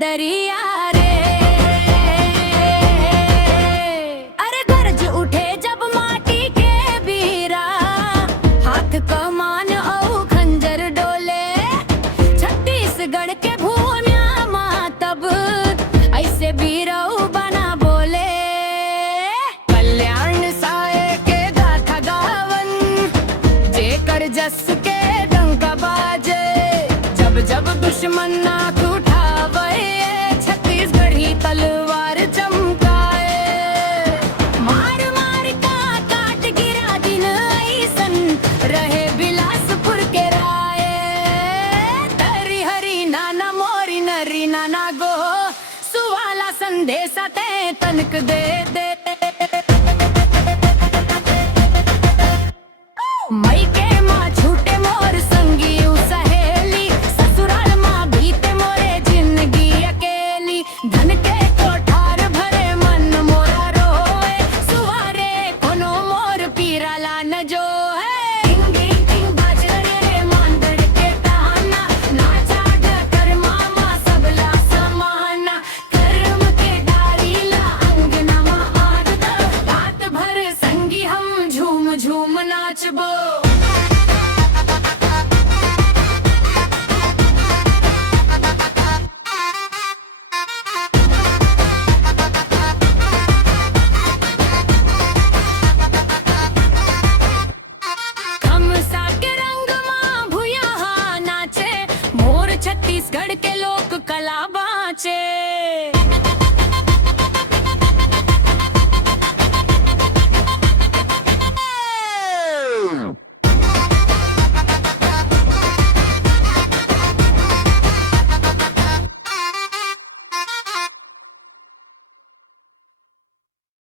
दरिया रे। अरे गरज उठे जब माटी के बीरा, हाथ कमान औ खंजर डोले। छत्तीसगढ़ के भूमिया माँ तब ऐसे बीरऊ बना बोले। कल्याण साए के गाथा गावन, जेकर जस के डंका बाजे। जब जब दुश्मन नाक उठावे, छत्तीसगढ़ी तलवार चमकाए। मार मार का काट गिरा दिन ऐसन, रहे बिलासपुर के राये। तरी हरी नाना मोरी नरी नाना गो, सुवाला संदेशा ते तनक दे दे। मई के माँ छूटे मोर संगी सहेली, ससुराल माँ बीते मोरे जिंदगी अकेली। धन के कोठार भरे मन मोरा रोए, सुवारे कोनो मोर पीराला न जो है। टिंग टिंग टिंग बाजरे रे मांदड़ के ताना, नाचा डकर मामा सबला समाना। कर्म के डारीला अंगना मा आग द, रात भर संगी हम झूम झूम नाचबो। छत्तीसगढ़ के लोक कला बाँचे।